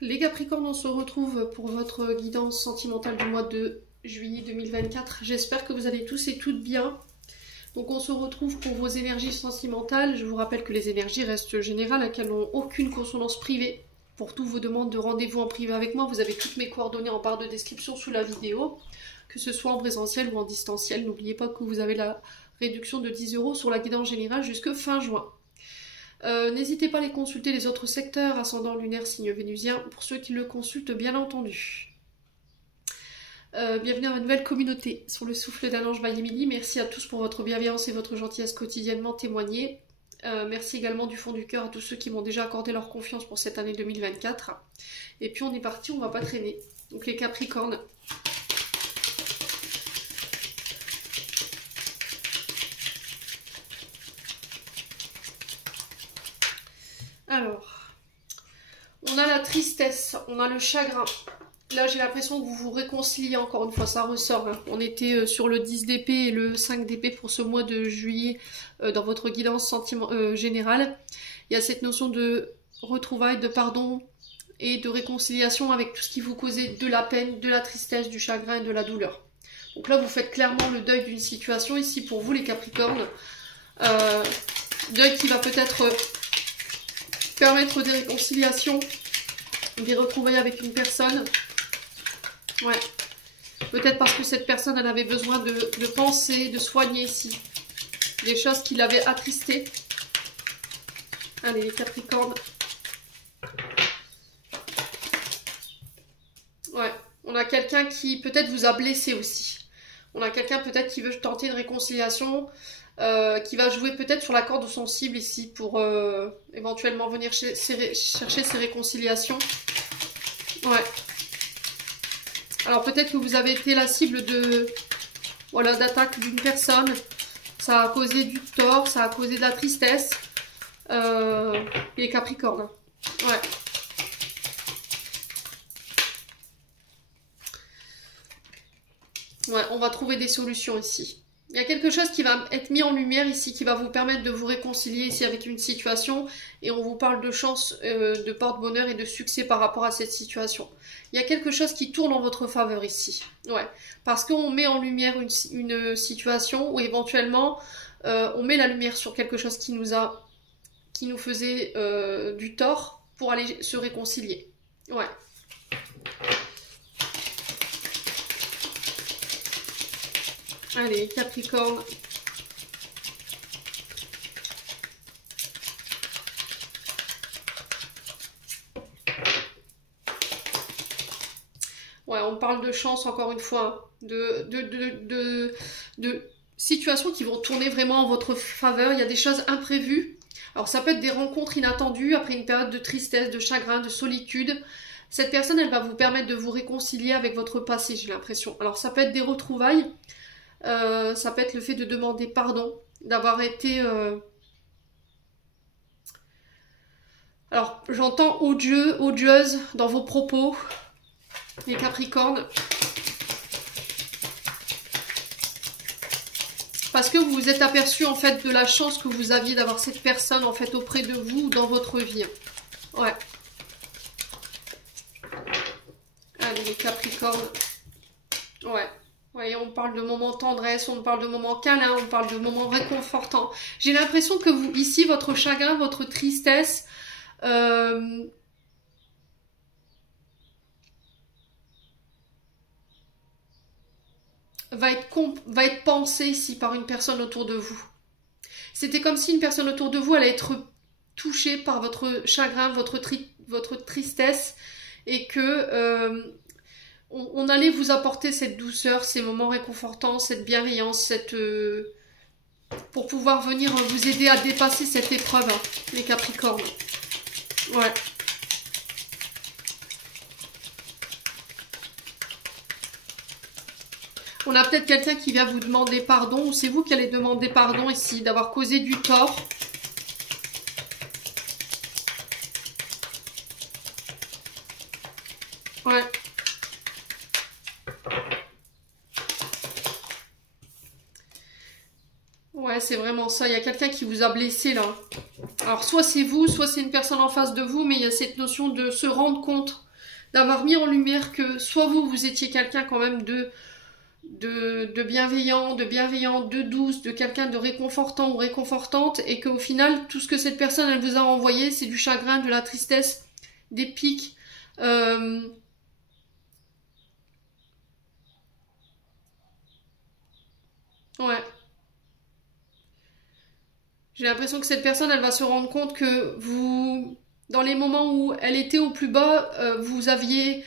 Les Capricornes, on se retrouve pour votre guidance sentimentale du mois de juillet 2024. J'espère que vous allez tous et toutes bien. Donc on se retrouve pour vos énergies sentimentales. Je vous rappelle que les énergies restent générales, qu'elles n'ont aucune consonance privée. Pour toutes vos demandes de rendez-vous en privé avec moi, vous avez toutes mes coordonnées en barre de description sous la vidéo, que ce soit en présentiel ou en distanciel. N'oubliez pas que vous avez la réduction de 10 € sur la guidance générale jusque fin juin. N'hésitez pas à les consulter les autres secteurs, ascendant lunaire, signe vénusien, pour ceux qui le consultent bien entendu. Bienvenue à ma nouvelle communauté sur le souffle d'un ange by Émilie. Merci à tous pour votre bienveillance et votre gentillesse quotidiennement témoignée. Merci également du fond du cœur à tous ceux qui m'ont déjà accordé leur confiance pour cette année 2024. Et puis on est parti, on va pas traîner. Donc les Capricornes. Alors, on a la tristesse, on a le chagrin. Là, j'ai l'impression que vous vous réconciliez encore une fois, ça ressort. Hein. On était sur le 10 d'épée et le 5 d'épée pour ce mois de juillet dans votre guidance générale. Il y a cette notion de retrouvailles, de pardon et de réconciliation avec tout ce qui vous causait de la peine, de la tristesse, du chagrin et de la douleur. Donc là, vous faites clairement le deuil d'une situation ici pour vous, les Capricornes. Deuil qui va peut-être permettre des réconciliations, des retrouvailles avec une personne. Ouais. Peut-être parce que cette personne, elle avait besoin de penser, de soigner ici. Des choses qui l'avaient attristé. Allez, les Capricornes. Ouais. On a quelqu'un qui peut-être vous a blessé aussi. On a quelqu'un peut-être qui veut tenter une réconciliation, qui va jouer peut-être sur la corde sensible ici pour éventuellement venir chercher ces réconciliations. Ouais. Alors peut-être que vous avez été la cible de d'attaque d'une personne. Ça a causé du tort, ça a causé de la tristesse. Les Capricornes. Ouais. Ouais, on va trouver des solutions ici. Il y a quelque chose qui va être mis en lumière ici, qui va vous permettre de vous réconcilier ici avec une situation. Et on vous parle de chance, de porte-bonheur et de succès par rapport à cette situation. Il y a quelque chose qui tourne en votre faveur ici. Ouais, parce qu'on met en lumière une situation où éventuellement, on met la lumière sur quelque chose qui nous faisait du tort pour aller se réconcilier. Ouais. Allez, Capricorne. Ouais, on parle de chance encore une fois, de situations qui vont tourner vraiment en votre faveur. Il y a des choses imprévues. Alors ça peut être des rencontres inattendues après une période de tristesse, de chagrin, de solitude. Cette personne, elle va vous permettre de vous réconcilier avec votre passé, j'ai l'impression. Alors ça peut être des retrouvailles. Ça peut être le fait de demander pardon, d'avoir été... Alors, j'entends odieux, odieuse dans vos propos, les Capricornes. Parce que vous vous êtes aperçu, en fait, de la chance que vous aviez d'avoir cette personne, en fait, auprès de vous, dans votre vie. Ouais. Allez, les Capricornes. Ouais. Oui, on parle de moments tendresse, on parle de moments câlins, on parle de moments réconfortants. J'ai l'impression que vous, ici, votre chagrin, votre tristesse, va être pensé ici par une personne autour de vous. C'était comme si une personne autour de vous allait être touchée par votre chagrin, votre tristesse, et que... on allait vous apporter cette douceur, ces moments réconfortants, cette bienveillance, pour pouvoir venir vous aider à dépasser cette épreuve, hein, les Capricornes. Ouais. On a peut-être quelqu'un qui vient vous demander pardon, ou c'est vous qui allez demander pardon ici, d'avoir causé du tort. Ouais. Ouais, c'est vraiment ça. Il y a quelqu'un qui vous a blessé là. Alors, soit c'est vous, soit c'est une personne en face de vous, mais il y a cette notion de se rendre compte d'avoir mis en lumière que soit vous étiez quelqu'un quand même de bienveillant, de douce, de quelqu'un de réconfortant ou réconfortante, et qu'au final, tout ce que cette personne, elle vous a envoyé, c'est du chagrin, de la tristesse, des pics, ouais. J'ai l'impression que cette personne, elle va se rendre compte que vous, dans les moments où elle était au plus bas, vous aviez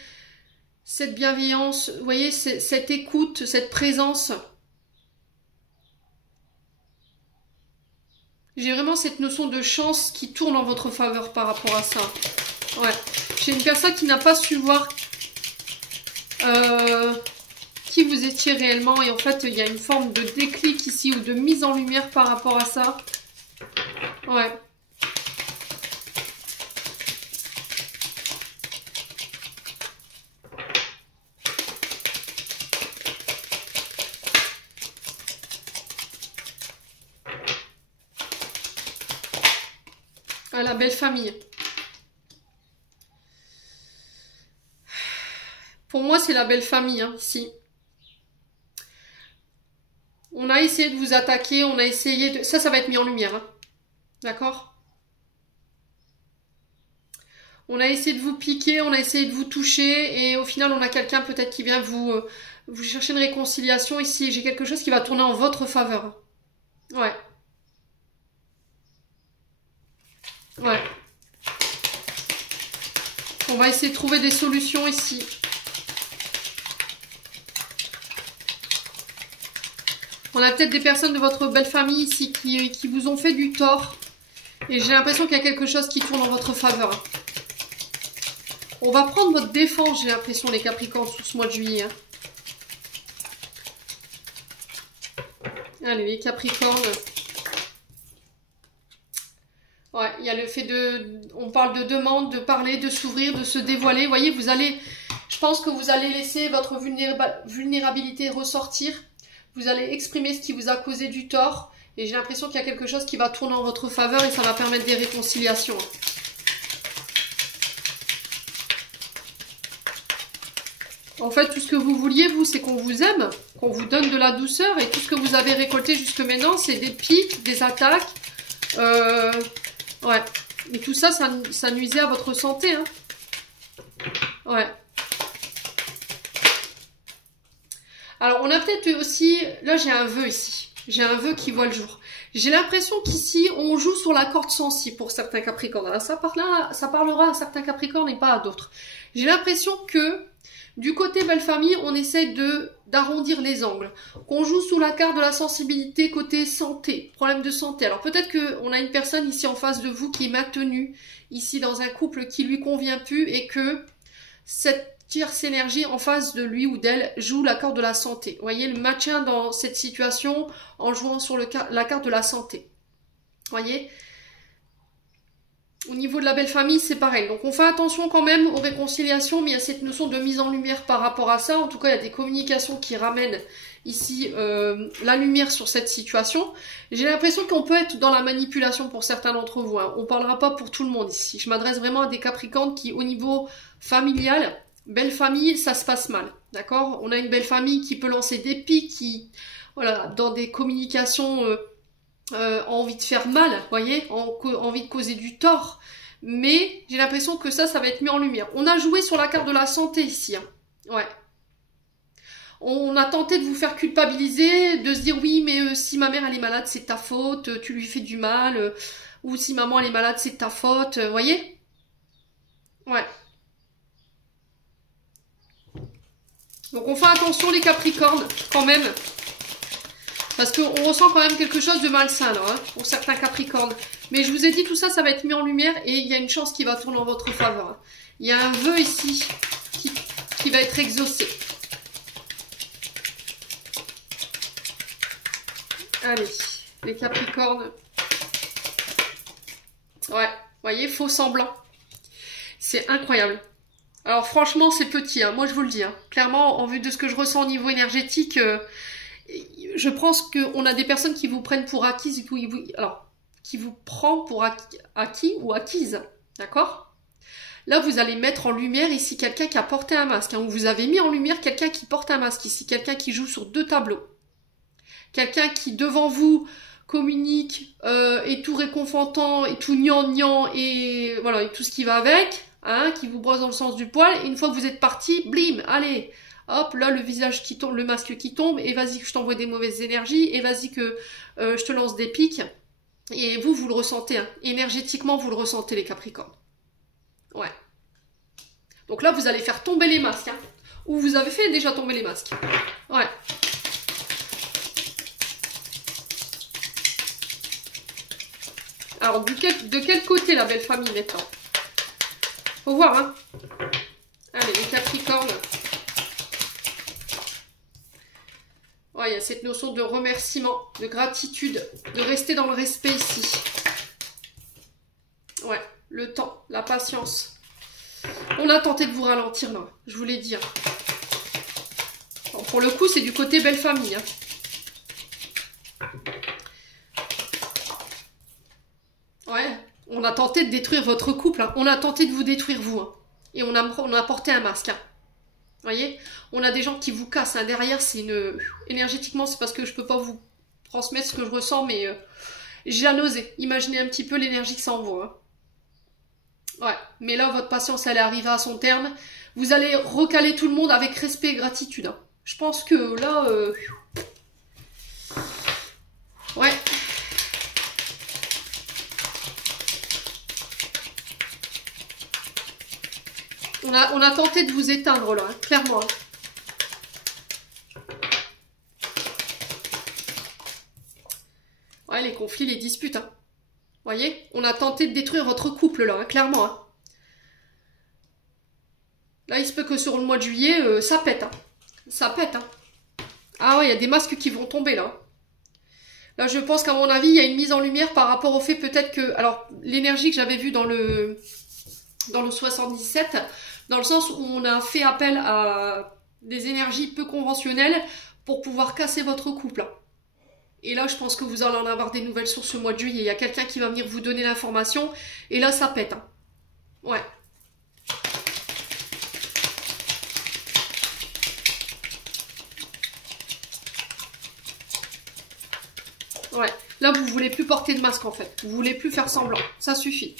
cette bienveillance, vous voyez, cette écoute, cette présence. J'ai vraiment cette notion de chance qui tourne en votre faveur par rapport à ça. Ouais. J'ai une personne qui n'a pas su voir qui vous étiez réellement, et en fait, il y a une forme de déclic ici ou de mise en lumière par rapport à ça. Ouais. Ah, la belle famille. Pour moi, c'est la belle famille, hein, ici. On a essayé de vous attaquer, on a essayé de... Ça va être mis en lumière, hein. D'accord? On a essayé de vous piquer, on a essayé de vous toucher, et au final, on a quelqu'un peut-être qui vient vous chercher une réconciliation. Ici, j'ai quelque chose qui va tourner en votre faveur. Ouais. Ouais. On va essayer de trouver des solutions ici. On a peut-être des personnes de votre belle famille ici qui vous ont fait du tort. Et j'ai l'impression qu'il y a quelque chose qui tourne en votre faveur. On va prendre votre défense, j'ai l'impression, les Capricornes, sur ce mois de juillet. Hein. Allez, les Capricornes. Ouais, il y a le fait de... On parle de demande, de parler, de s'ouvrir, de se dévoiler. Vous voyez, vous allez... Je pense que vous allez laisser votre vulnérabilité ressortir. Vous allez exprimer ce qui vous a causé du tort. Et j'ai l'impression qu'il y a quelque chose qui va tourner en votre faveur et ça va permettre des réconciliations. En fait, tout ce que vous vouliez, vous, c'est qu'on vous aime, qu'on vous donne de la douceur. Et tout ce que vous avez récolté jusque maintenant, c'est des pics, des attaques. Ouais. Et tout ça, ça nuisait à votre santé. Hein. Ouais. Alors, on a peut-être aussi... Là, j'ai un vœu ici. J'ai un vœu qui voit le jour. J'ai l'impression qu'ici, on joue sur la corde sensible pour certains Capricornes. Alors, ça parlera à certains Capricornes et pas à d'autres. J'ai l'impression que, du côté belle famille, on essaie d'arrondir les angles. Qu'on joue sous la carte de la sensibilité côté santé, problème de santé. Alors, peut-être qu'on a une personne ici en face de vous qui est maintenue, ici dans un couple qui lui convient plus et que cette tierce énergie en face de lui ou d'elle joue la carte de la santé. Vous voyez, le maintien dans cette situation en jouant sur la carte de la santé. Vous voyez, au niveau de la belle famille, c'est pareil. Donc on fait attention quand même aux réconciliations, mais il y a cette notion de mise en lumière par rapport à ça. En tout cas, il y a des communications qui ramènent ici la lumière sur cette situation. J'ai l'impression qu'on peut être dans la manipulation pour certains d'entre vous. Hein. On ne parlera pas pour tout le monde ici. Je m'adresse vraiment à des Capricornes qui, au niveau familial, belle famille, ça se passe mal, d'accord? On a une belle famille qui peut lancer des pics, qui, voilà, dans des communications, ont envie de faire mal, vous voyez, envie de causer du tort. Mais j'ai l'impression que ça va être mis en lumière. On a joué sur la carte de la santé ici, hein. Ouais. On a tenté de vous faire culpabiliser, de se dire oui, mais si ma mère elle est malade, c'est ta faute, tu lui fais du mal, ou si maman elle est malade, c'est ta faute, vous voyez? Ouais. Donc on fait attention les Capricornes quand même. Parce qu'on ressent quand même quelque chose de malsain là, hein, pour certains Capricornes. Mais je vous ai dit, tout ça, ça va être mis en lumière et il y a une chance qui va tourner en votre faveur. Hein. Il y a un vœu ici qui va être exaucé. Allez, les Capricornes. Ouais, vous voyez, faux semblant. C'est incroyable. Alors franchement, c'est petit, hein. Moi je vous le dis. Hein. Clairement, en vue de ce que je ressens au niveau énergétique, je pense qu'on a des personnes qui vous prennent pour acquises, qui vous prend pour acquis ou acquise, d'accord? Là, vous allez mettre en lumière ici quelqu'un qui a porté un masque. Hein, ou vous avez mis en lumière quelqu'un qui porte un masque ici. Quelqu'un qui joue sur 2 tableaux. Quelqu'un qui, devant vous, communique, est tout réconfortant, et tout gnangnan, et voilà, et tout ce qui va avec, hein, qui vous brosse dans le sens du poil. Et une fois que vous êtes parti, blim, allez, hop, là, le visage qui tombe, le masque qui tombe, et vas-y que je t'envoie des mauvaises énergies, et vas-y que je te lance des pics. Et vous le ressentez, hein. Énergétiquement, vous le ressentez, les Capricornes. Ouais. Donc là, vous allez faire tomber les masques, hein. Ou vous avez fait déjà tomber les masques. Ouais. Alors, de quel côté la belle famille maintenant? Faut voir, hein. Allez, les Capricornes. Ouais, il y a cette notion de remerciement, de gratitude, de rester dans le respect ici. Ouais, le temps, la patience. On a tenté de vous ralentir, là, je vous l'ai dit. Hein. Bon, pour le coup, c'est du côté belle famille. Hein. Ouais, on a tenté de détruire votre couple. Hein. On a tenté de vous détruire, vous. Hein. Et on a porté un masque. Hein. Voyez, on a des gens qui vous cassent. Hein. Derrière, c'est une... Énergétiquement, c'est parce que je peux pas vous transmettre ce que je ressens, mais j'ai à nausée. Imaginez un petit peu l'énergie que ça envoie. Hein. Ouais, mais là, votre patience, elle est arrivée à son terme. Vous allez recaler tout le monde avec respect et gratitude. Hein. Je pense que là... Ouais. On a tenté de vous éteindre, là, hein, clairement. Hein. Ouais, les conflits, les disputes. Hein. Voyez, on a tenté de détruire votre couple, là, hein, clairement. Hein. Là, il se peut que sur le mois de juillet, ça pète. Hein. Ça pète. Hein. Ah ouais, il y a des masques qui vont tomber, là. Là, je pense qu'à mon avis, il y a une mise en lumière par rapport au fait peut-être que... Alors, l'énergie que j'avais vue dans le 77, dans le sens où on a fait appel à des énergies peu conventionnelles pour pouvoir casser votre couple. Hein. Et là, je pense que vous allez en avoir des nouvelles sur ce mois de juillet. Il y a quelqu'un qui va venir vous donner l'information. Et là, ça pète. Hein. Ouais. Ouais. Là, vous voulez plus porter de masque, en fait. Vous voulez plus faire semblant. Ça suffit.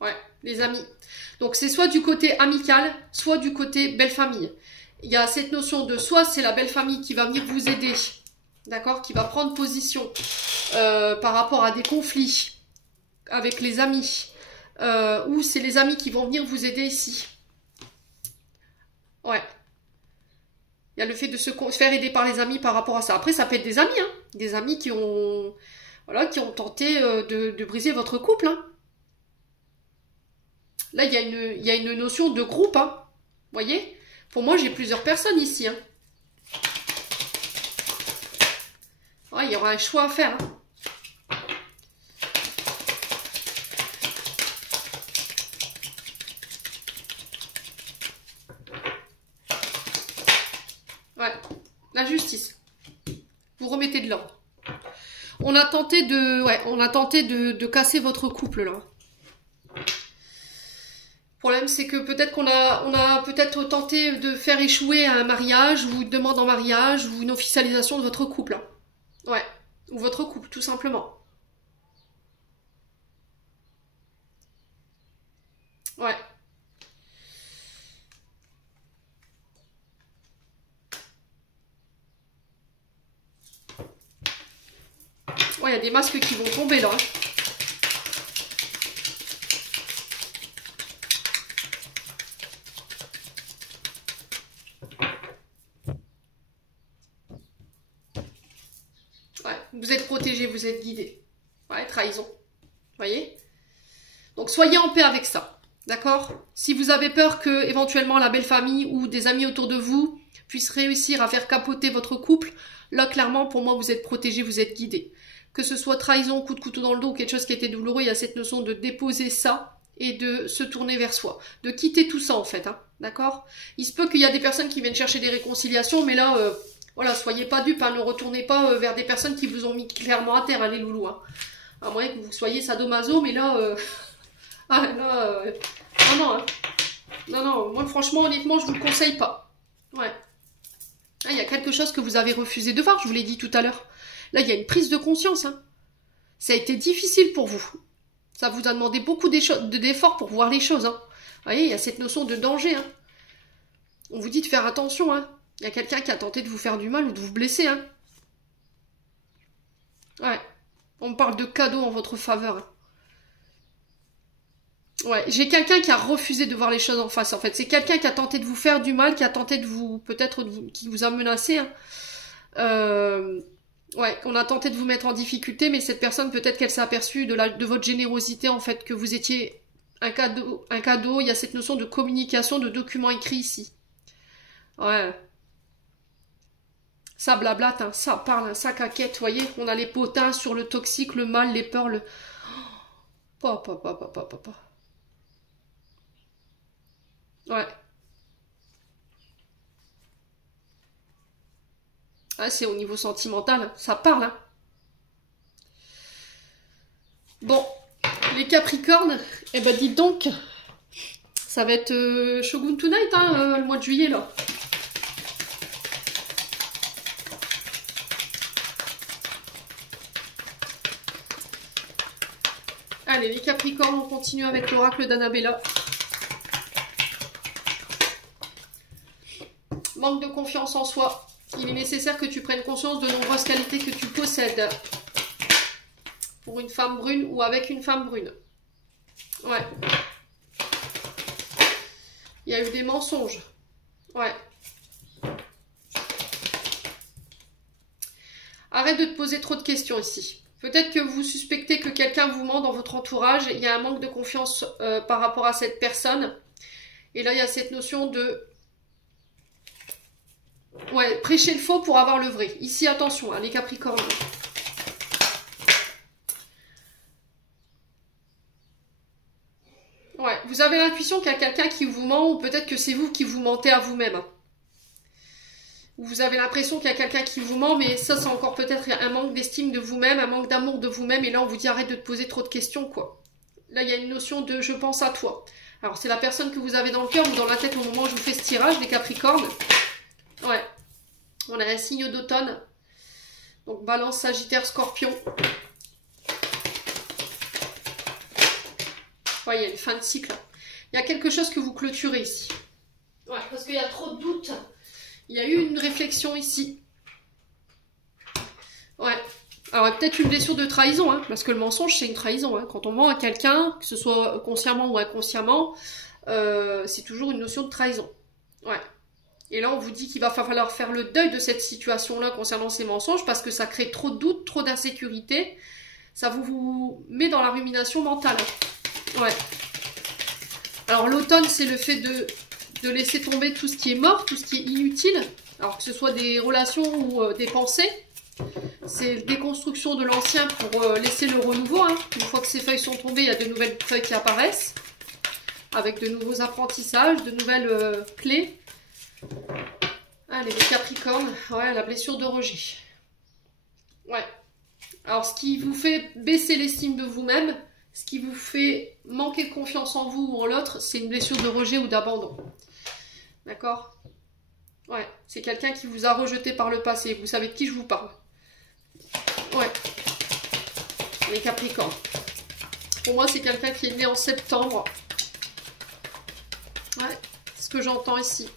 Ouais, les amis. Donc, c'est soit du côté amical, soit du côté belle famille. Il y a cette notion de soit c'est la belle famille qui va venir vous aider, d'accord, qui va prendre position par rapport à des conflits avec les amis, ou c'est les amis qui vont venir vous aider ici. Ouais. Il y a le fait de se faire aider par les amis par rapport à ça. Après, ça peut être des amis, hein. Des amis qui ont, voilà, qui ont tenté de briser votre couple, hein. Là, il y a une notion de groupe, hein. Vous voyez? Pour moi, j'ai plusieurs personnes ici, hein. Ouais, il y aura un choix à faire, hein. Ouais, la justice. Vous remettez de l'ordre. On a tenté de casser votre couple, là. Le problème, c'est que peut-être qu'on a peut-être tenté de faire échouer un mariage, ou une demande en mariage, ou une officialisation de votre couple. Ouais, ou votre couple, tout simplement. Ouais. Ouais, il y a des masques qui vont tomber, là. Ouais, vous êtes protégé, vous êtes guidé. Ouais, trahison. Voyez? Donc, soyez en paix avec ça. D'accord? Si vous avez peur que, éventuellement, la belle famille ou des amis autour de vous puissent réussir à faire capoter votre couple, là, clairement, pour moi, vous êtes protégé, vous êtes guidé. Que ce soit trahison, coup de couteau dans le dos ou quelque chose qui était douloureux, il y a cette notion de déposer ça et de se tourner vers soi. De quitter tout ça, en fait. Hein, d'accord? Il se peut qu'il y a des personnes qui viennent chercher des réconciliations, mais là, Voilà, soyez pas dupes, hein, ne retournez pas vers des personnes qui vous ont mis clairement à terre, hein, les loulous. Hein. À moins que vous soyez sadomaso, mais là... ah, là... non, non, hein. Non, non, moi franchement, honnêtement, je vous le conseille pas. Ouais. Ah, il y a quelque chose que vous avez refusé de voir, je vous l'ai dit tout à l'heure. Là, il y a une prise de conscience. Hein. Ça a été difficile pour vous. Ça vous a demandé beaucoup d'efforts pour voir les choses. Hein. Vous voyez, il y a cette notion de danger. Hein. On vous dit de faire attention. Hein. Il y a quelqu'un qui a tenté de vous faire du mal ou de vous blesser. Hein. Ouais. On parle de cadeaux en votre faveur. Hein. Ouais, j'ai quelqu'un qui a refusé de voir les choses en face, en fait. C'est quelqu'un qui a tenté de vous faire du mal, qui a tenté de vous... peut-être qui vous a menacé. Hein. Ouais, on a tenté de vous mettre en difficulté, mais cette personne, peut-être qu'elle s'est aperçue de votre générosité, en fait, que vous étiez un cadeau. Il y a cette notion de communication, de documents écrits ici. Ouais. Ça blablate, hein, ça parle, hein, ça caquette, vous voyez. On a les potins sur le toxique, le mal, les peurs, le... Ouais. Ah, c'est au niveau sentimental, ça parle. Hein. Bon, les Capricornes, eh ben dites donc, ça va être Shogun Tonight, hein, le mois de juillet, là. Allez, les Capricornes, on continue avec l'oracle d'Annabella. Manque de confiance en soi. Il est nécessaire que tu prennes conscience de nombreuses qualités que tu possèdes. Pour une femme brune ou avec une femme brune. Ouais. Il y a eu des mensonges. Ouais. Arrête de te poser trop de questions ici. Peut-être que vous suspectez que quelqu'un vous ment dans votre entourage. Il y a un manque de confiance par rapport à cette personne. Et là, il y a cette notion de... Ouais, prêcher le faux pour avoir le vrai. Ici, attention, hein, les Capricornes. Ouais, vous avez l'intuition qu'il y a quelqu'un qui vous ment, ou peut-être que c'est vous qui vous mentez à vous-même. Ou vous avez l'impression qu'il y a quelqu'un qui vous ment, mais ça, c'est encore peut-être un manque d'estime de vous-même, un manque d'amour de vous-même, et là, on vous dit arrête de te poser trop de questions, quoi. Là, il y a une notion de je pense à toi. Alors, c'est la personne que vous avez dans le cœur ou dans la tête au moment où je vous fais ce tirage, les Capricornes. Ouais. On a un signe d'automne. Donc, Balance, Sagittaire, Scorpion. Ouais, il y a une fin de cycle. Il y a quelque chose que vous clôturez ici. Ouais, parce qu'il y a trop de doutes. Il y a eu une réflexion ici. Ouais. Alors, peut-être une blessure de trahison, hein, parce que le mensonge, c'est une trahison. Hein. Quand on ment à quelqu'un, que ce soit consciemment ou inconsciemment, c'est toujours une notion de trahison. Ouais. Et là, on vous dit qu'il va falloir faire le deuil de cette situation-là concernant ces mensonges, parce que ça crée trop de doutes, trop d'insécurité. Ça vous met dans la rumination mentale. Ouais. Alors, l'automne, c'est le fait de laisser tomber tout ce qui est mort, tout ce qui est inutile. Alors, que ce soit des relations ou des pensées. C'est déconstruction de l'ancien pour laisser le renouveau. Hein. Une fois que ces feuilles sont tombées, il y a de nouvelles feuilles qui apparaissent. Avec de nouveaux apprentissages, de nouvelles clés. Allez, les Capricornes. Ouais, la blessure de rejet. Ouais. Alors, ce qui vous fait baisser l'estime de vous-même, ce qui vous fait manquer de confiance en vous ou en l'autre, c'est une blessure de rejet ou d'abandon. D'accord? Ouais, c'est quelqu'un qui vous a rejeté par le passé. Vous savez de qui je vous parle. Ouais. Les Capricornes. Pour moi, c'est quelqu'un qui est né en septembre. Ouais, c'est ce que j'entends ici.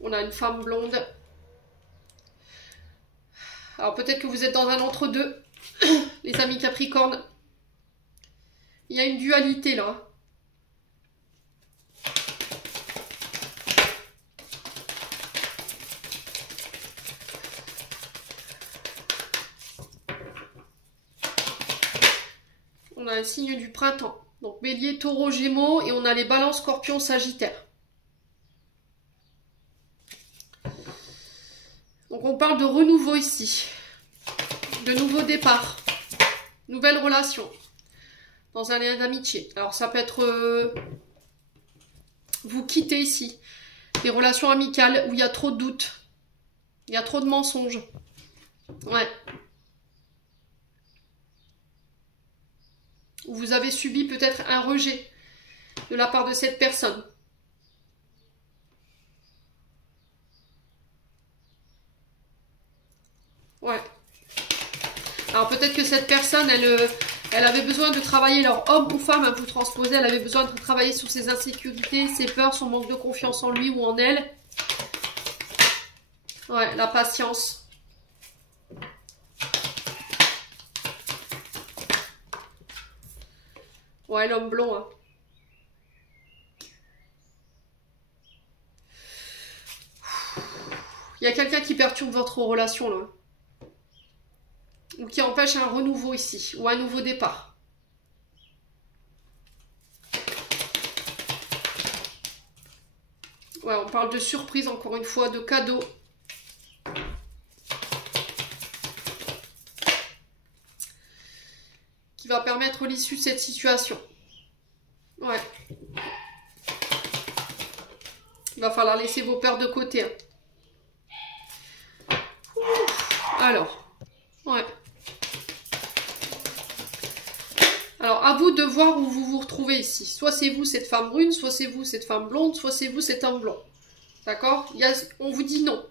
On a une femme blonde. Alors peut-être que vous êtes dans un entre-deux, les amis Capricornes. Il y a une dualité là. On a un signe du printemps. Donc Bélier, Taureau, Gémeaux et on a les Balances, Scorpion, Sagittaire. Donc on parle de renouveau ici. De nouveaux départs. Nouvelles relations. Dans un lien d'amitié. Alors ça peut être... vous quittez ici. Des relations amicales où il y a trop de doutes. Il y a trop de mensonges. Ouais. Où vous avez subi peut-être un rejet de la part de cette personne. Ouais. Alors peut-être que cette personne, elle avait besoin de travailler, alors homme ou femme, hein, vous transposez, elle avait besoin de travailler sur ses insécurités, ses peurs, son manque de confiance en lui ou en elle. Ouais, la patience. Ouais, l'homme blond. Hein. Il y a quelqu'un qui perturbe votre relation là. Ou qui empêche un renouveau ici, ou un nouveau départ. Ouais, on parle de surprise encore une fois, de cadeau. Qui va permettre l'issue de cette situation. Ouais. Il va falloir laisser vos peurs de côté. Hein. Alors, ouais. Alors, à vous de voir où vous vous retrouvez ici. Soit c'est vous, cette femme brune, soit c'est vous, cette femme blonde, soit c'est vous, cet homme blond. D'accord? On vous dit non.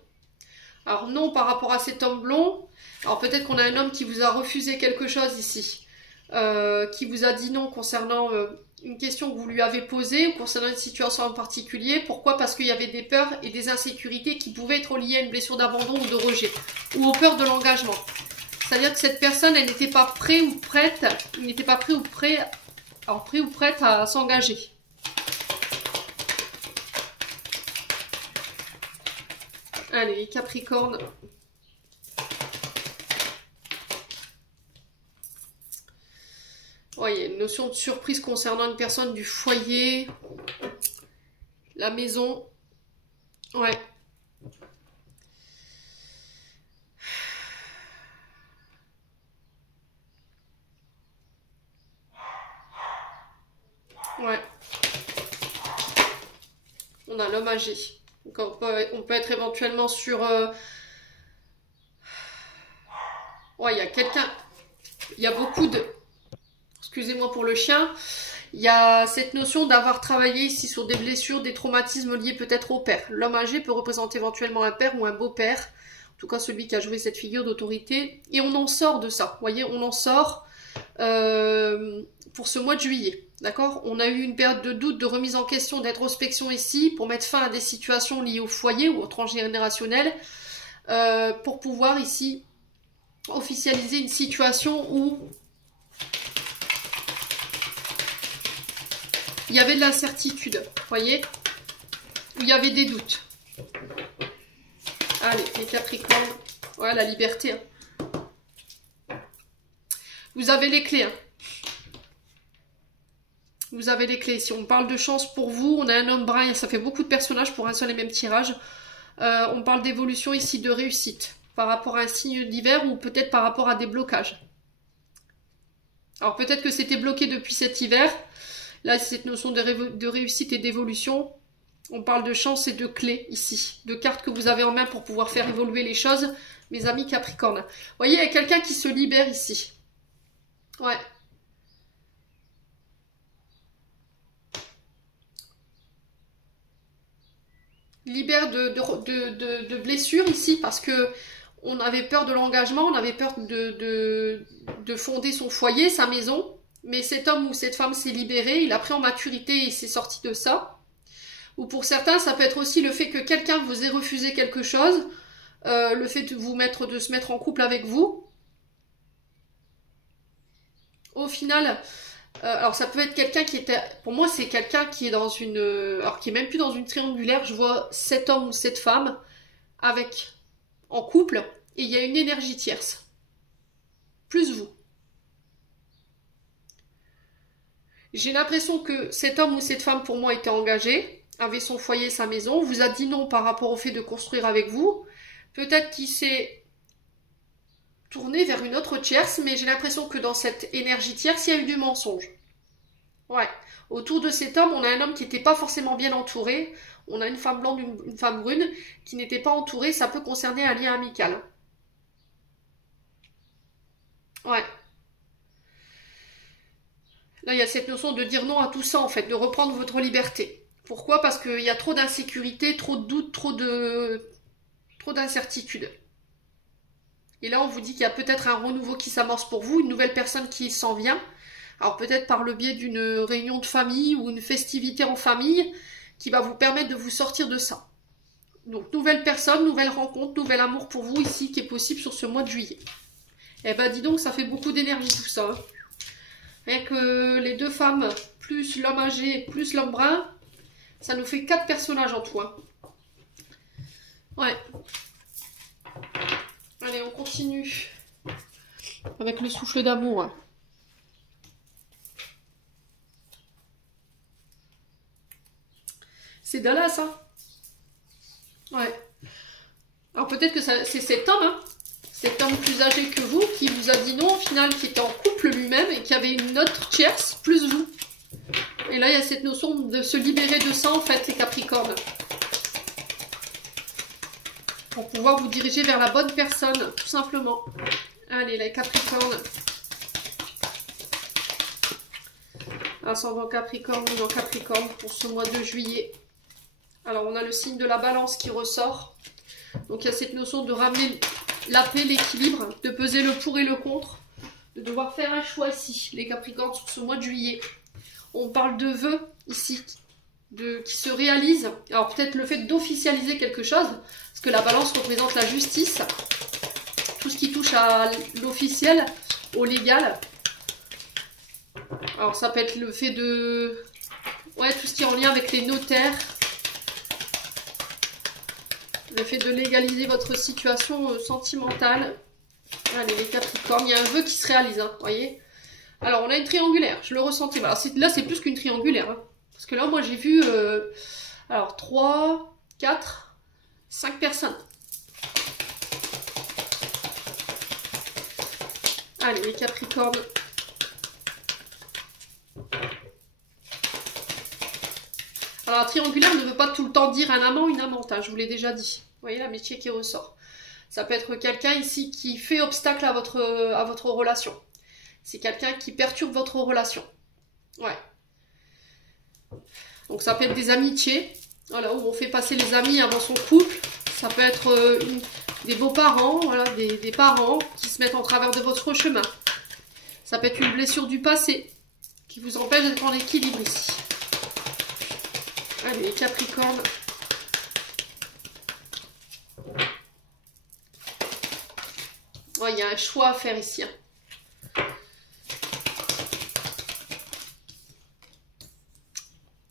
Alors, non par rapport à cet homme blond. Alors, peut-être qu'on a un homme qui vous a refusé quelque chose ici. Qui vous a dit non concernant une question que vous lui avez posée ou concernant une situation en particulier. Pourquoi? Parce qu'il y avait des peurs et des insécurités qui pouvaient être liées à une blessure d'abandon ou de rejet. Ou aux peurs de l'engagement. C'est-à-dire que cette personne, elle n'était pas prête ou prête, il n'était pas prêt ou prête à s'engager. Allez, Capricorne. Ouais, il y a une notion de surprise concernant une personne du foyer, la maison. Ouais. Ouais. On a l'homme âgé. Donc on peut être éventuellement sur... Ouais, il y a quelqu'un... Il y a beaucoup de... Excusez-moi pour le chien. Il y a cette notion d'avoir travaillé ici sur des blessures, des traumatismes liés peut-être au père. L'homme âgé peut représenter éventuellement un père ou un beau-père. En tout cas, celui qui a joué cette figure d'autorité. Et on en sort de ça. Vous voyez, on en sort pour ce mois de juillet. D'accord? On a eu une période de doute, de remise en question, d'introspection ici pour mettre fin à des situations liées au foyer ou au transgénérationnel pour pouvoir ici officialiser une situation où il y avait de l'incertitude, vous voyez, où il y avait des doutes. Allez, les Capricornes, voilà, la liberté. Hein. Vous avez les clés. Hein. Vous avez les clés. Si on parle de chance pour vous, on a un homme brun, ça fait beaucoup de personnages pour un seul et même tirage. On parle d'évolution ici, de réussite, par rapport à un signe d'hiver ou peut-être par rapport à des blocages. Alors peut-être que c'était bloqué depuis cet hiver. Là, cette notion de réussite et d'évolution, on parle de chance et de clés ici, de cartes que vous avez en main pour pouvoir faire évoluer les choses, mes amis Capricorne. Vous voyez, il y a quelqu'un qui se libère ici. Ouais. Libère de blessures ici parce que on avait peur de l'engagement, on avait peur de fonder son foyer, sa maison. Mais cet homme ou cette femme s'est libéré, il a pris en maturité et il s'est sorti de ça. Ou pour certains, ça peut être aussi le fait que quelqu'un vous ait refusé quelque chose, le fait de se mettre en couple avec vous. Au final, alors ça peut être quelqu'un qui était, pour moi c'est quelqu'un qui est dans une, alors qui est même plus dans une triangulaire, je vois cet homme ou cette femme en couple et il y a une énergie tierce. Plus vous. J'ai l'impression que cet homme ou cette femme, pour moi, était engagé, avait son foyer, sa maison, vous a dit non par rapport au fait de construire avec vous. Peut-être qu'il s'est tourné vers une autre tierce, mais j'ai l'impression que dans cette énergie tierce, il y a eu du mensonge. Ouais. Autour de cet homme, on a un homme qui n'était pas forcément bien entouré. On a une femme blonde, une femme brune qui n'était pas entourée, ça peut concerner un lien amical. Ouais. Là, il y a cette notion de dire non à tout ça, en fait, de reprendre votre liberté. Pourquoi? Parce qu'il y a trop d'insécurité, trop de doutes, trop d'incertitudes. Et là, on vous dit qu'il y a peut-être un renouveau qui s'amorce pour vous, une nouvelle personne qui s'en vient. Alors peut-être par le biais d'une réunion de famille ou une festivité en famille qui va vous permettre de vous sortir de ça. Donc nouvelle personne, nouvelle rencontre, nouvel amour pour vous ici qui est possible sur ce mois de juillet. Eh ben dis donc, ça fait beaucoup d'énergie tout ça. Hein. Rien que les deux femmes, plus l'homme âgé, plus l'homme brun, ça nous fait 4 personnages en tout. Hein. Ouais. Allez, on continue avec le souffle d'amour. Hein. C'est Dallas, hein. Ouais. Alors peut-être que c'est cet homme, hein. Cet homme plus âgé que vous, qui vous a dit non au final, qui était en couple lui-même et qui avait une autre tierce, plus vous. Et là, il y a cette notion de se libérer de ça, en fait, les Capricornes. Pour pouvoir vous diriger vers la bonne personne, tout simplement. Allez, les Capricornes. Ascendant Capricorne, dans Capricorne, pour ce mois de juillet. Alors, on a le signe de la balance qui ressort. Donc, il y a cette notion de ramener la paix, l'équilibre, de peser le pour et le contre, de devoir faire un choix ici, les Capricornes, sur ce mois de juillet. On parle de vœux, ici, qui se réalisent. Alors, peut-être le fait d'officialiser quelque chose, parce que la balance représente la justice, tout ce qui touche à l'officiel, au légal. Alors, ça peut être le fait de... Ouais, tout ce qui est en lien avec les notaires. Le fait de légaliser votre situation sentimentale. Allez, les Capricornes, il y a un vœu qui se réalise, hein, voyez. Alors, on a une triangulaire, je le ressentais. Alors, là, c'est plus qu'une triangulaire. Hein, parce que là, moi, j'ai vu... alors, 3, 4, 5 personnes. Allez, les Capricornes. Alors, la triangulaire ne veut pas tout le temps dire un amant, une amante, hein, je vous l'ai déjà dit. Vous voyez l'amitié qui ressort. Ça peut être quelqu'un ici qui fait obstacle à votre relation. C'est quelqu'un qui perturbe votre relation. Ouais. Donc, ça peut être des amitiés. Voilà, où on fait passer les amis avant son couple. Ça peut être des beaux-parents, voilà, des parents qui se mettent en travers de votre chemin. Ça peut être une blessure du passé qui vous empêche d'être en équilibre ici. Allez, les Capricornes. Oh, il y a un choix à faire ici. Hein.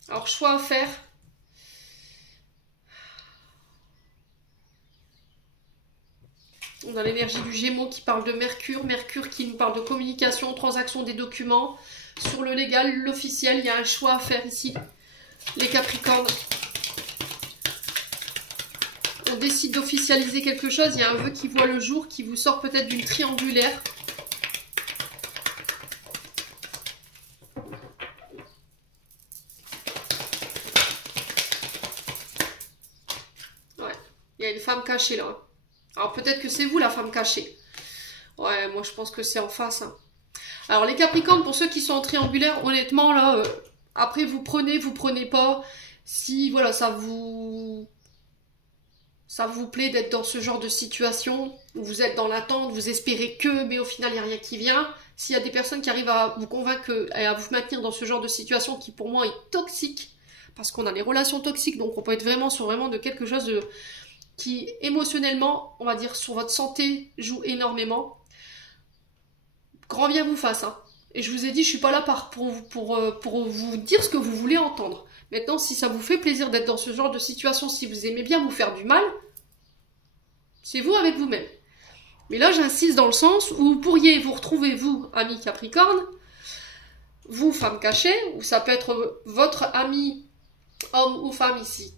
Alors, choix à faire. On a l'énergie du Gémeaux qui parle de Mercure. Mercure qui nous parle de communication, transaction des documents. Sur le légal, l'officiel, il y a un choix à faire ici. Les Capricornes. On décide d'officialiser quelque chose. Il y a un vœu qui voit le jour, qui vous sort peut-être d'une triangulaire. Ouais, il y a une femme cachée là. Alors peut-être que c'est vous la femme cachée. Ouais, moi je pense que c'est en face. Hein. Alors les Capricornes, pour ceux qui sont en triangulaire, honnêtement là... Après, vous prenez pas. Si, voilà, ça vous plaît d'être dans ce genre de situation, où vous êtes dans l'attente, vous espérez que, mais au final, il n'y a rien qui vient. S'il y a des personnes qui arrivent à vous convaincre et à vous maintenir dans ce genre de situation qui, pour moi, est toxique, parce qu'on a les relations toxiques, donc on peut être vraiment sur de quelque chose qui, émotionnellement, on va dire, sur votre santé, joue énormément. Grand bien vous fasse, hein. Et je vous ai dit, je suis pas là pour vous dire ce que vous voulez entendre. Maintenant, si ça vous fait plaisir d'être dans ce genre de situation, si vous aimez bien vous faire du mal, c'est vous avec vous-même. Mais là, j'insiste dans le sens où vous pourriez vous retrouver, vous, ami Capricorne, vous, femme cachée, ou ça peut être votre ami, homme ou femme ici,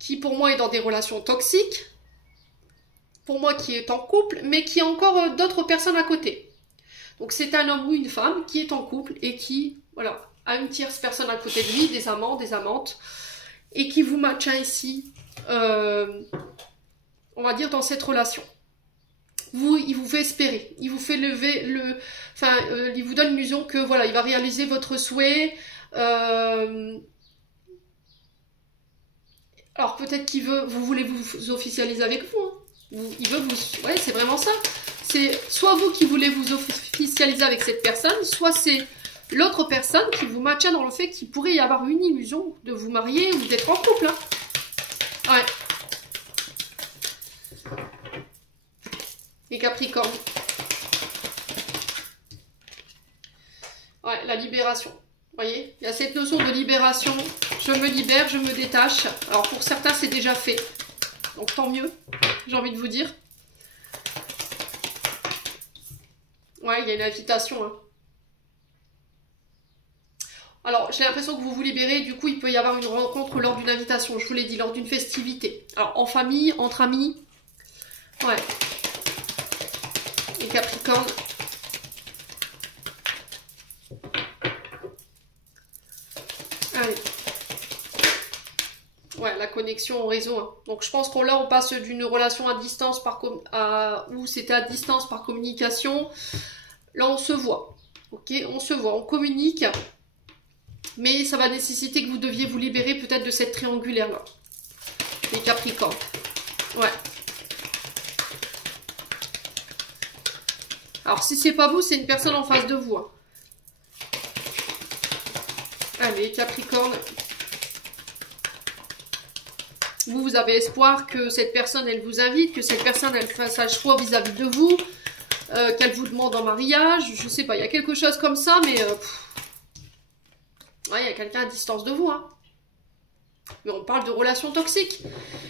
qui pour moi est dans des relations toxiques, pour moi qui est en couple, mais qui a encore d'autres personnes à côté. Donc c'est un homme ou une femme qui est en couple et qui, voilà, a une tierce personne à côté de lui, des amants, des amantes. et qui vous maintient ici, on va dire, dans cette relation. Il vous fait espérer, il vous fait lever il vous donne l'illusion que voilà, il va réaliser votre souhait. Alors peut-être vous voulez vous officialiser avec vous. Hein. Il veut vous, ouais, c'est vraiment ça. C'est soit vous qui voulez vous officialiser avec cette personne, soit c'est l'autre personne qui vous maintient dans le fait qu'il pourrait y avoir une illusion de vous marier ou d'être en couple. Hein. Ouais. Les Capricornes. Ouais, la libération. Vous voyez, il y a cette notion de libération. Je me libère, je me détache. Alors pour certains, c'est déjà fait. Donc tant mieux, j'ai envie de vous dire. Ouais, il y a une invitation. Hein. Alors, j'ai l'impression que vous vous libérez. Du coup, il peut y avoir une rencontre lors d'une invitation. Je vous l'ai dit, lors d'une festivité. Alors, en famille, entre amis. Ouais. Les Capricornes. Allez. Ouais, la connexion au réseau. Hein. Donc, je pense qu'on là, on passe d'une relation à distance où c'était à distance par communication. Là, on se voit. Ok, on se voit, on communique. Mais ça va nécessiter que vous deviez vous libérer peut-être de cette triangulaire-là. Les Capricornes. Ouais. Alors, si c'est pas vous, c'est une personne en face de vous. Hein. Allez, Capricorne. Vous avez espoir que cette personne, elle vous invite, que cette personne, elle fasse un choix vis-à-vis de vous, qu'elle vous demande en mariage, je sais pas, il y a quelque chose comme ça, mais... ouais, il y a quelqu'un à distance de vous, hein. Mais on parle de relations toxiques.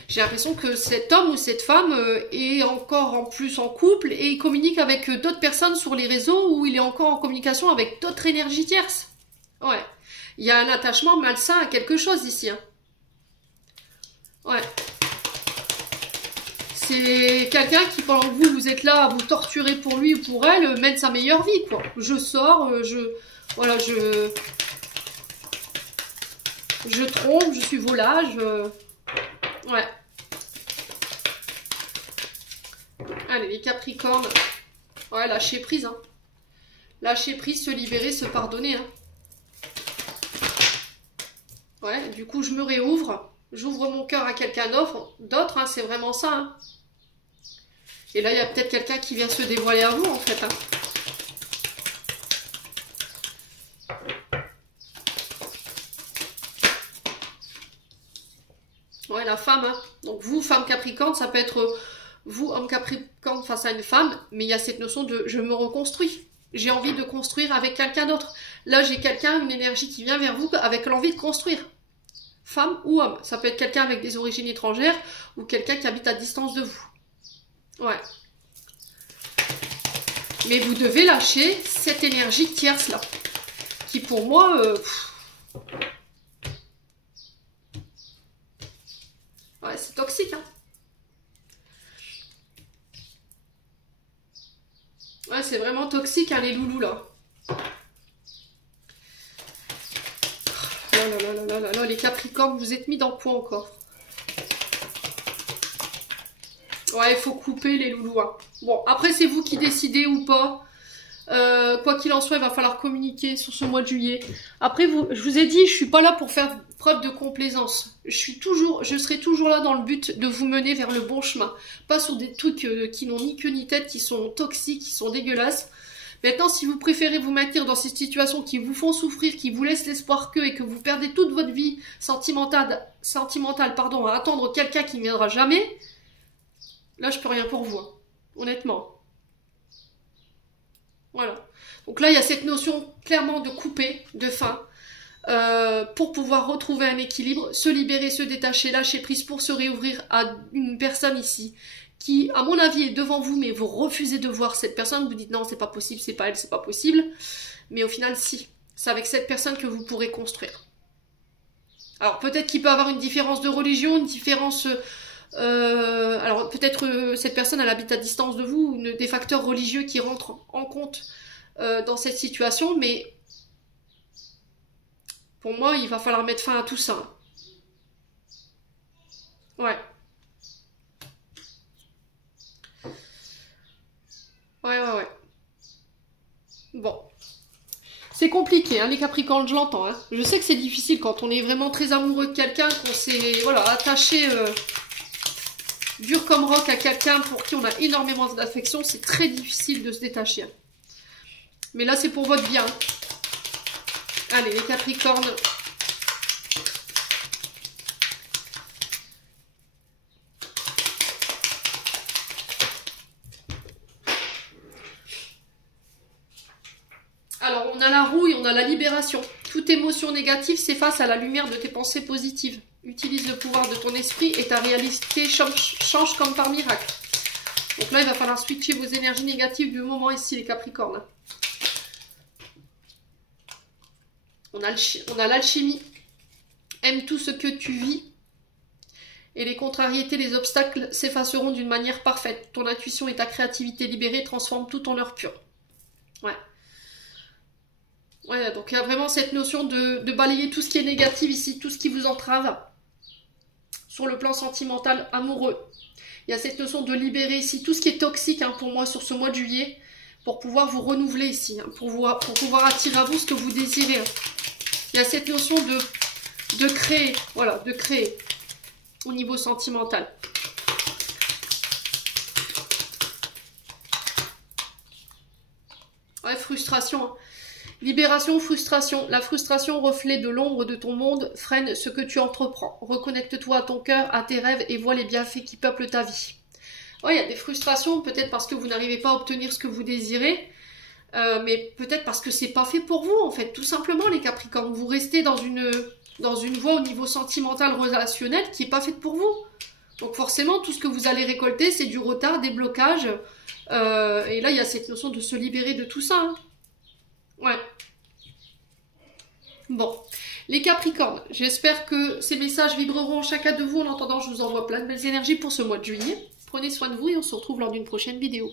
J'ai l'impression que cet homme ou cette femme est encore en plus en couple et il communique avec d'autres personnes sur les réseaux ou il est encore en communication avec d'autres énergies tierces. Ouais. Il y a un attachement malsain à quelque chose ici. Hein. Ouais. C'est quelqu'un qui, pendant que vous êtes là à vous torturer pour lui ou pour elle, mène sa meilleure vie, quoi. Je sors, voilà, je trompe, je suis volage. Ouais. Allez, les Capricornes. Ouais, lâcher prise. Hein. Lâcher prise, se libérer, se pardonner. Hein. Ouais, du coup, je me réouvre. J'ouvre mon cœur à quelqu'un d'autre. Hein, c'est vraiment ça. Hein. Et là, il y a peut-être quelqu'un qui vient se dévoiler à vous, en fait. Hein. Ouais, la femme. Hein. Donc, vous, femme Capricorne, ça peut être vous, homme Capricorne, face à une femme. Mais il y a cette notion de « je me reconstruis ». J'ai envie de construire avec quelqu'un d'autre. Là, j'ai quelqu'un, une énergie qui vient vers vous avec l'envie de construire. Femme ou homme. Ça peut être quelqu'un avec des origines étrangères ou quelqu'un qui habite à distance de vous. Ouais. Mais vous devez lâcher cette énergie tierce-là. Qui, pour moi... ouais, c'est toxique, hein. Ouais, c'est vraiment toxique, hein, les loulous, là. Là, les Capricornes, vous êtes mis dans quoi encore? Ouais, il faut couper les loulous. Hein. Bon, après, c'est vous qui décidez ou pas. Quoi qu'il en soit, il va falloir communiquer sur ce mois de juillet. Après, je vous ai dit, je suis pas là pour faire preuve de complaisance. Je serai toujours là dans le but de vous mener vers le bon chemin. Pas sur des trucs qui n'ont ni queue ni tête, qui sont toxiques, qui sont dégueulasses. Maintenant, si vous préférez vous maintenir dans ces situations qui vous font souffrir, qui vous laissent l'espoir et que vous perdez toute votre vie sentimentale, à attendre quelqu'un qui ne viendra jamais, là, je peux rien pour vous, hein, honnêtement. Voilà. Donc là, il y a cette notion clairement de couper, de fin, pour pouvoir retrouver un équilibre, se libérer, se détacher, lâcher prise pour se réouvrir à une personne ici qui, à mon avis, est devant vous, mais vous refusez de voir cette personne, vous dites non, c'est pas possible, c'est pas elle, c'est pas possible. Mais au final, si. C'est avec cette personne que vous pourrez construire. Alors peut-être qu'il peut y avoir une différence de religion, une différence... alors peut-être cette personne elle habite à distance de vous, ou des facteurs religieux qui rentrent en compte dans cette situation, mais pour moi il va falloir mettre fin à tout ça. Ouais. Ouais. Bon. C'est compliqué, hein, les Capricornes, je l'entends. Hein. Je sais que c'est difficile quand on est vraiment très amoureux de quelqu'un, qu'on s'est voilà, attaché dur comme roc à quelqu'un pour qui on a énormément d'affection. C'est très difficile de se détacher. Hein. Mais là, c'est pour votre bien. Allez, les Capricornes. Alors, on a la rouille, on a la libération. Toute émotion négative s'efface à la lumière de tes pensées positives. Utilise le pouvoir de ton esprit et ta réalité change comme par miracle. Donc là, il va falloir switcher vos énergies négatives du moment ici, les Capricornes. On a l'alchimie. Aime tout ce que tu vis. Et les contrariétés, les obstacles s'effaceront d'une manière parfaite. Ton intuition et ta créativité libérée transforment tout en or pur. Ouais. Ouais, donc il y a vraiment cette notion de balayer tout ce qui est négatif ici, tout ce qui vous entrave. Sur le plan sentimental, amoureux. Il y a cette notion de libérer ici tout ce qui est toxique hein, pour moi sur ce mois de juillet. Pour pouvoir vous renouveler ici. Hein, pour pouvoir attirer à vous ce que vous désirez. Hein. Il y a cette notion de créer. Voilà, de créer. Au niveau sentimental. Ouais, frustration. Hein. Libération, frustration. La frustration, reflet de l'ombre de ton monde, freine ce que tu entreprends. Reconnecte-toi à ton cœur, à tes rêves et vois les bienfaits qui peuplent ta vie. Ouais, il y a des frustrations, peut-être parce que vous n'arrivez pas à obtenir ce que vous désirez, mais peut-être parce que c'est pas fait pour vous, en fait. Tout simplement, les Capricornes, vous restez dans une voie au niveau sentimental, relationnel, qui n'est pas faite pour vous. Donc forcément, tout ce que vous allez récolter, c'est du retard, des blocages. Et là, il y a cette notion de se libérer de tout ça. Hein. Ouais. Bon, les Capricornes, j'espère que ces messages vibreront chacun de vous. En attendant, je vous envoie plein de belles énergies pour ce mois de juillet. Prenez soin de vous et on se retrouve lors d'une prochaine vidéo.